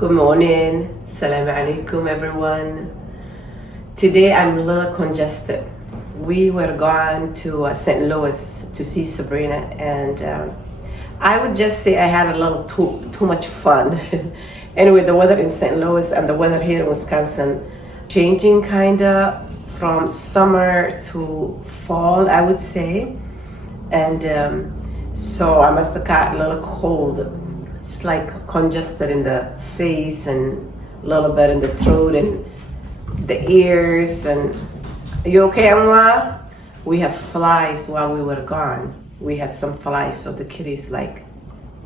Good morning. Assalamu alaikum, everyone. Today I'm a little congested. We were going to St. Louis to see Sabrina, and I would just say I had a little too much fun. Anyway, the weather in St. Louis and the weather here in Wisconsin changing kinda from summer to fall, I would say. And so I must have got a little cold. It's like congested in the face and a little bit in the throat and the ears. And are you okay, Anwar? We have flies while we were gone. We had some flies, so the kitty's like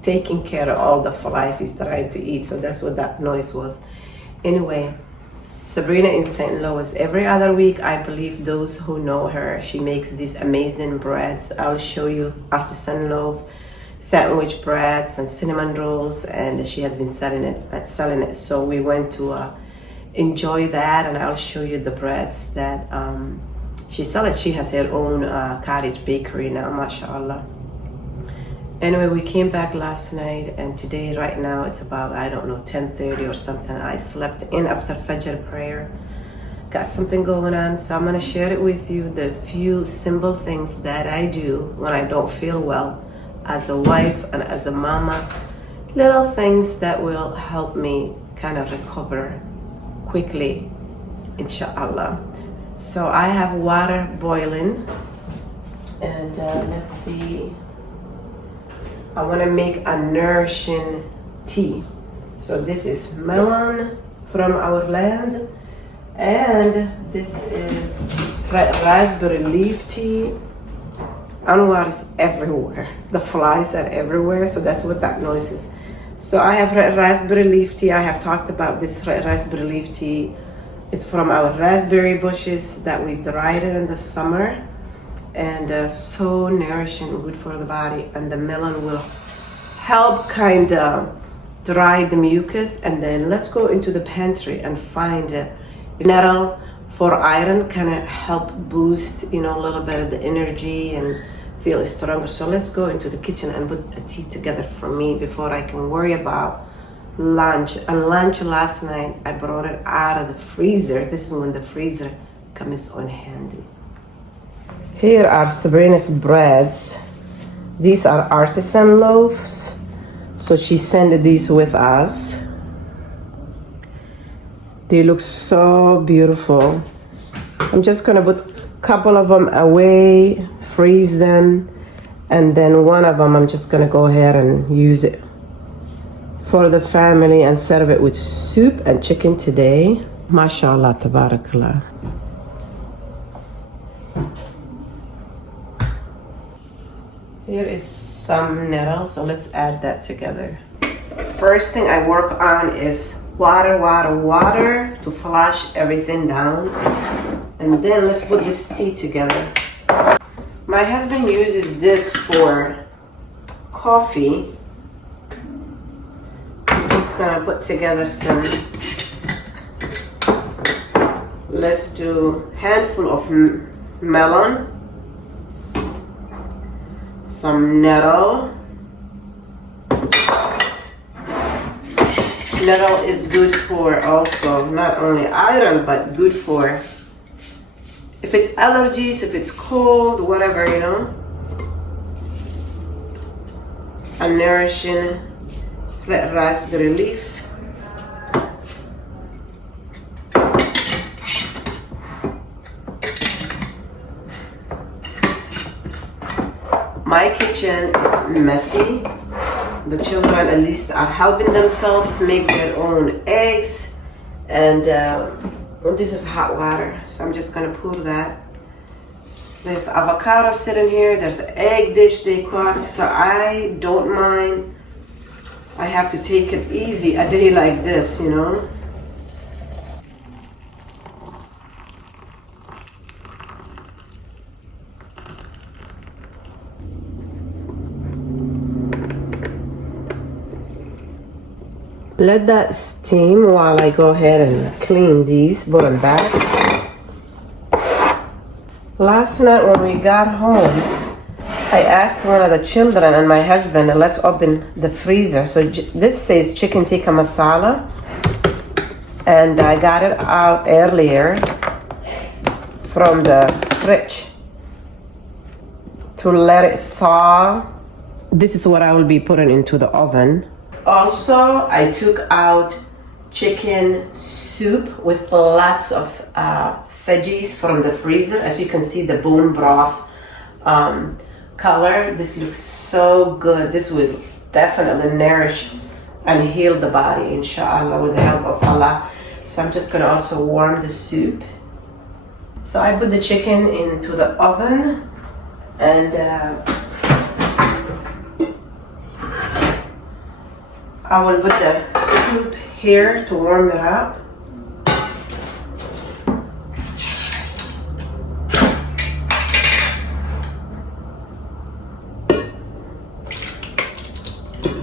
taking care of all the flies he's trying to eat. So that's what that noise was. Anyway, Sabrina in St. Louis. Every other week, I believe those who know her, she makes these amazing breads. I'll show you artisan loaf, sandwich breads, and cinnamon rolls, and she has been selling it. So we went to enjoy that, and I'll show you the breads that she sells. She has her own cottage bakery now, mashallah. Anyway, we came back last night, and today, right now, it's about, I don't know, 10:30 or something. I slept in after Fajr prayer. Got something going on, so I'm gonna share it with you, the few simple things that I do when I don't feel well as a wife and as a mama. Little things that will help me kind of recover quickly, inshallah. So I have water boiling, and let's see. I want to make a nourishing tea. So this is melon from our land, and this is red raspberry leaf tea. Anwar is everywhere. The flies are everywhere, so that's what that noise is. So I have red raspberry leaf tea. I have talked about this red raspberry leaf tea. It's from our raspberry bushes that we dried it in the summer. And so nourishing, good for the body. And the melon will help kind of dry the mucus. And then let's go into the pantry and find nettle for iron, kind of help boost, a little bit of the energy and feel stronger. So let's go into the kitchen and put a tea together for me before I can worry about lunch. And lunch last night, I brought it out of the freezer. This is when the freezer comes on handy. Here are Sabrina's breads. These are artisan loaves. So she sent these with us. They look so beautiful. I'm just gonna put a couple of them away, freeze them, and then one of them I'm just gonna go ahead and use it for the family and serve it with soup and chicken today. Mashallah, tabarakallah. Here is some nettle, so let's add that together. First thing I work on is water to flush everything down. And then let's put this tea together. My husband uses this for coffee. I'm just gonna put together some, let's do handful of melon, some nettle. Nettle is good for also not only iron, but good for if it's allergies, if it's cold, whatever, A nourishing red raspberry leaf. My kitchen is messy. The children at least are helping themselves make their own eggs. And this is hot water, so I'm just gonna pour that. There's avocado sitting here. There's an egg dish they cooked, so I don't mind. I have to take it easy a day like this, Let that steam while I go ahead and clean these, put them back. Last night when we got home, I asked one of the children and my husband, let's open the freezer. So this says chicken tikka masala. and I got it out earlier from the fridge to let it thaw. This is what I will be putting into the oven. Also, I took out chicken soup with lots of veggies from the freezer. As you can see, the bone broth color. This looks so good. This will definitely nourish and heal the body, inshallah, with the help of Allah. So I'm just gonna also warm the soup. So I put the chicken into the oven, and I will put the soup here to warm it up.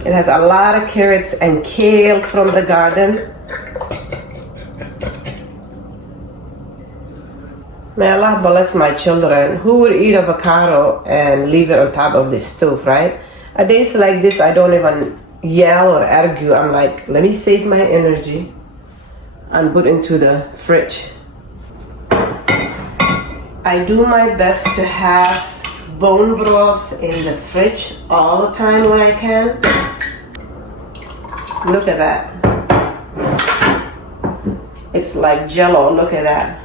It has a lot of carrots and kale from the garden. May Allah bless my children. Who would eat avocado and leave it on top of the stove, right? A days like this, I don't even yell or argue. I'm like, let me save my energy and put into the fridge. I do my best to have bone broth in the fridge all the time when I can. Look at that. It's like jello. Look at that.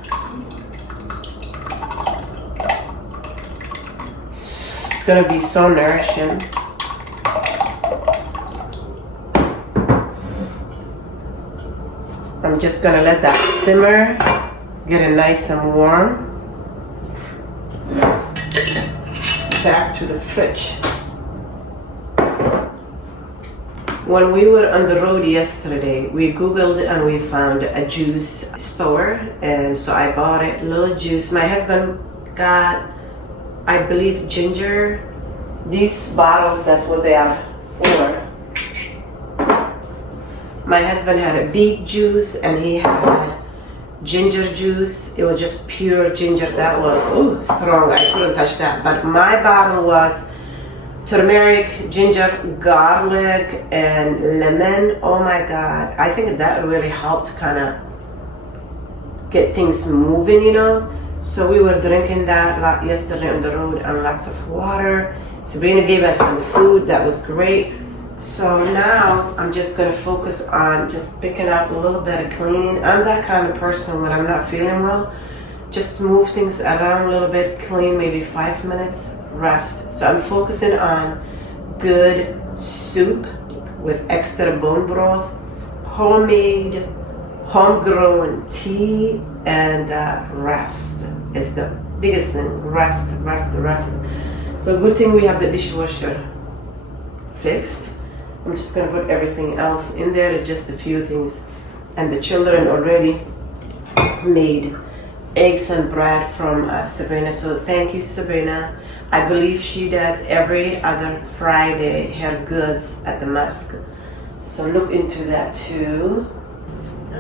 It's gonna be so nourishing. I'm just gonna let that simmer, get it nice and warm. Back to the fridge. When we were on the road yesterday, we Googled and we found a juice store, and so I bought it, little juice. My husband got, I believe, ginger. These bottles, that's what they are for. My husband had a beet juice and he had ginger juice. It was just pure ginger. That was strong. I couldn't touch that. But my bottle was turmeric, ginger, garlic, and lemon. Oh my God. I think that really helped kind of get things moving, you know. So we were drinking that yesterday on the road, and lots of water. Sabrina gave us some food. That was great. So now I'm just going to focus on just picking up a little bit of cleaning. I'm that kind of person when I'm not feeling well. Just move things around a little bit, clean, maybe 5 minutes, rest. So I'm focusing on good soup with extra bone broth, homemade, homegrown tea, and rest is the biggest thing. Rest. So good thing we have the dishwasher fixed. I'm just gonna put everything else in there, just a few things. And the children already made eggs and bread from Sabrina. So thank you, Sabrina. I believe she does every other Friday her goods at the mosque. So look into that too.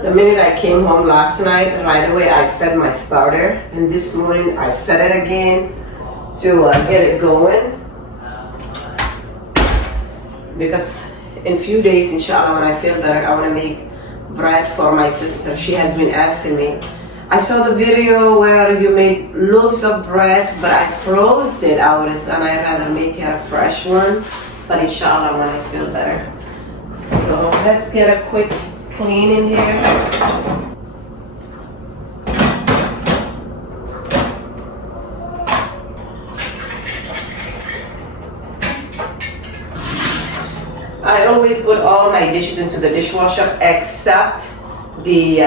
The minute I came home last night, right away I fed my starter. And this morning I fed it again to get it going. Because in a few days, inshallah, when I feel better, I want to make bread for my sister. She has been asking me. I saw the video where you made loaves of bread, but I froze it out, and I'd rather make it a fresh one. But inshallah, when I feel better. So let's get a quick clean in here. I always put all my dishes into the dishwasher except the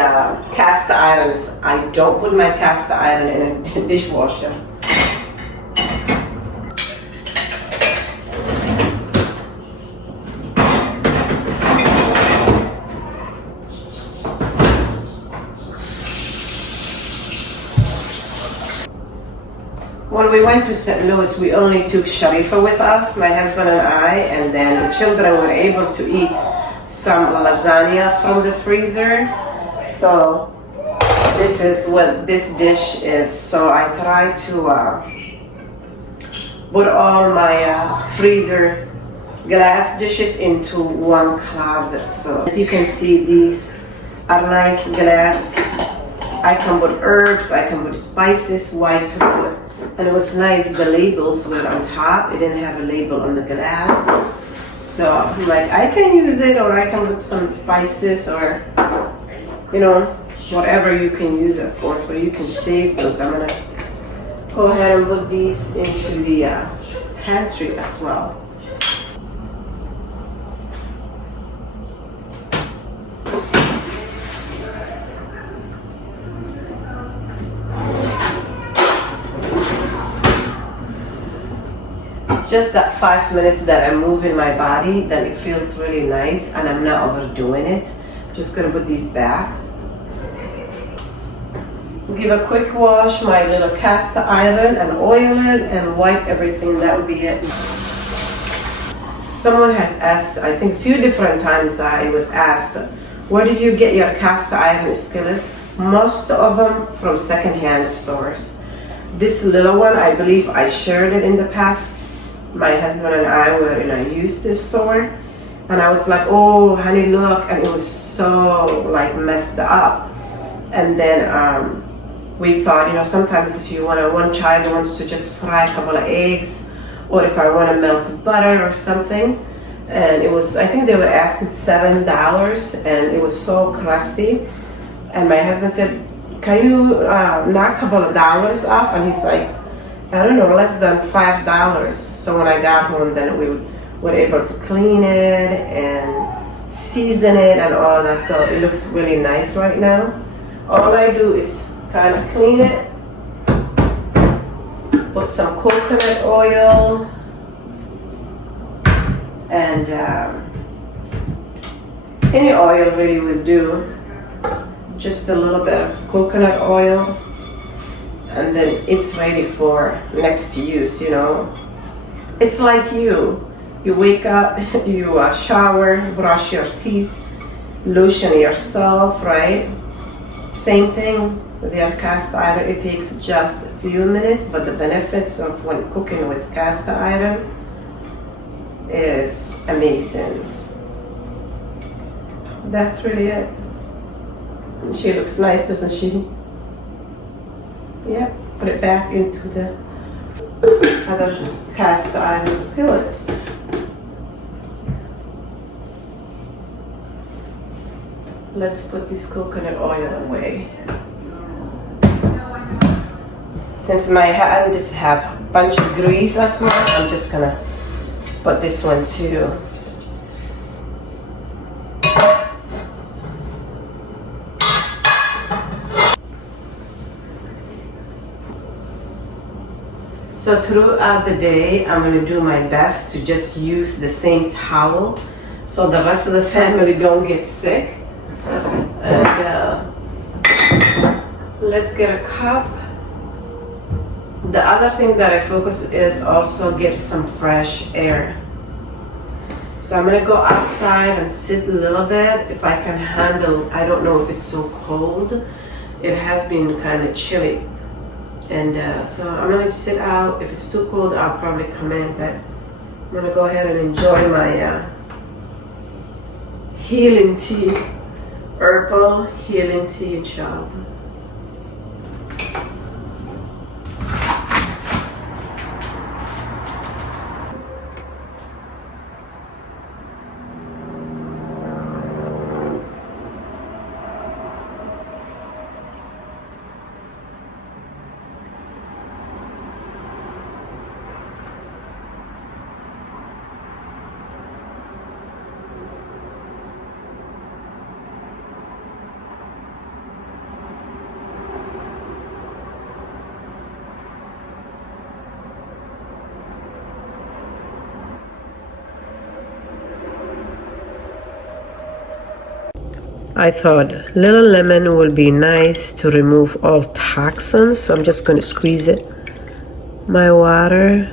cast irons. I don't put my cast iron in a dishwasher. When we went to St. Louis, we only took Sharifa with us, my husband and I, and then the children were able to eat some lasagna from the freezer. So this is what this dish is. So I try to put all my freezer glass dishes into one closet. So as you can see, these a nice glass. I come with herbs, I come with spices, white wood. And it was nice, the labels were on top. It didn't have a label on the glass. So I'm like, I can use it, or I can put some spices, or, you know, whatever you can use it for, so you can save those. I'm gonna go ahead and put these into the pantry as well. Just that 5 minutes that I'm moving my body, then it feels really nice, and I'm not overdoing it. Just gonna put these back. Give a quick wash, my little cast iron, and oil it and wipe everything. That would be it. Someone has asked, I think a few different times I was asked, where do you get your cast iron skillets? Most of them from secondhand stores. This little one, I believe I shared it in the past. My husband and I were in a used store, and I was like, oh honey, look, and it was so like messed up. And then we thought, you know, sometimes if you want one child wants to just fry a couple of eggs, or if I want to melt butter or something, and it was, I think they were asking $7, and it was so crusty. And my husband said, can you knock a couple of dollars off? And he's like, I don't know, less than $5. So when I got home, then we were able to clean it and season it and all of that. So it looks really nice right now. All I do is kind of clean it, put some coconut oil, and any oil really will do. Just a little bit of coconut oil, and then it's ready for next use, you know. It's like you wake up, you shower, brush your teeth, lotion yourself, right? Same thing with your cast iron. It takes just a few minutes, but the benefits of when cooking with cast iron is amazing. That's really it. And she looks nice, doesn't she? Yep, put it back into the other cast iron skillets. Let's put this coconut oil away. Since my hand just have a bunch of grease as well, I'm just gonna put this one too. So throughout the day, I'm gonna do my best to just use the same towel so the rest of the family don't get sick. And let's get a cup. The other thing that I focus is also get some fresh air. So I'm gonna go outside and sit a little bit if I can handle. I don't know if it's so cold. It has been kind of chilly. And so I'm gonna sit out. If it's too cold, I'll probably come in, but I'm gonna go ahead and enjoy my healing tea, herbal healing tea job. I thought little lemon will be nice to remove all toxins, so I'm just going to squeeze it. My water.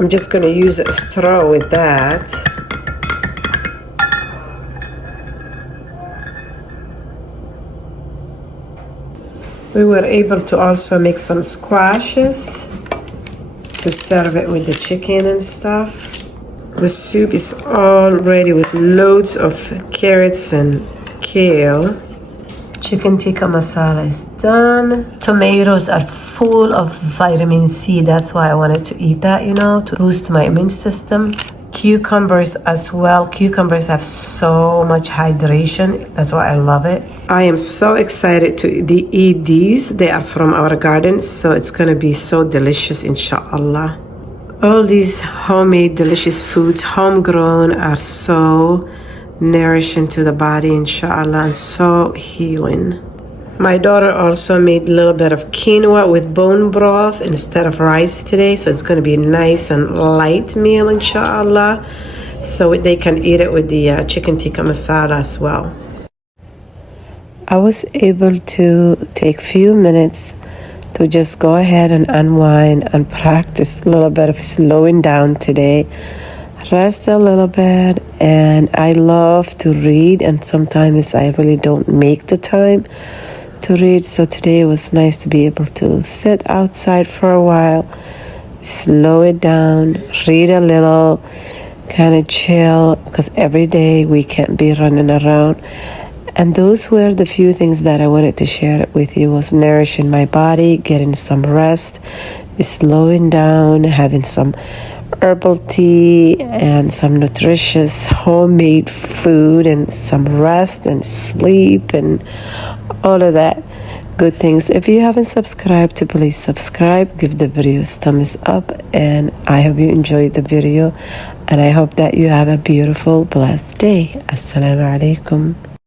I'm just going to use a straw with that. We were able to also make some squashes to serve it with the chicken and stuff. The soup is all ready with loads of carrots and kale. Chicken tikka masala is done. Tomatoes are full of vitamin C. That's why I wanted to eat that, to boost my immune system. Cucumbers as well. Cucumbers have so much hydration. That's why I love it. I am so excited to eat these. They are from our garden, so it's gonna be so delicious, inshallah. All these homemade delicious foods, homegrown, are so nourishing to the body, inshallah, and so healing. My daughter also made a little bit of quinoa with bone broth instead of rice today, so it's going to be a nice and light meal, inshallah, so they can eat it with the chicken tikka masala as well. I was able to take a few minutes to just go ahead and unwind and practice a little bit of slowing down today. Rest a little bit, and I love to read, and sometimes I really don't make the time to read, so today it was nice to be able to sit outside for a while, slow it down, read a little, kind of chill, because every day we can't be running around. And those were the few things that I wanted to share with you, was nourishing my body, getting some rest, slowing down, having some herbal tea and some nutritious homemade food, and some rest and sleep and all of that good things. If you haven't subscribed, please subscribe, give the videos thumbs up, and I hope you enjoyed the video, and I hope that you have a beautiful, blessed day. Assalamu alaikum.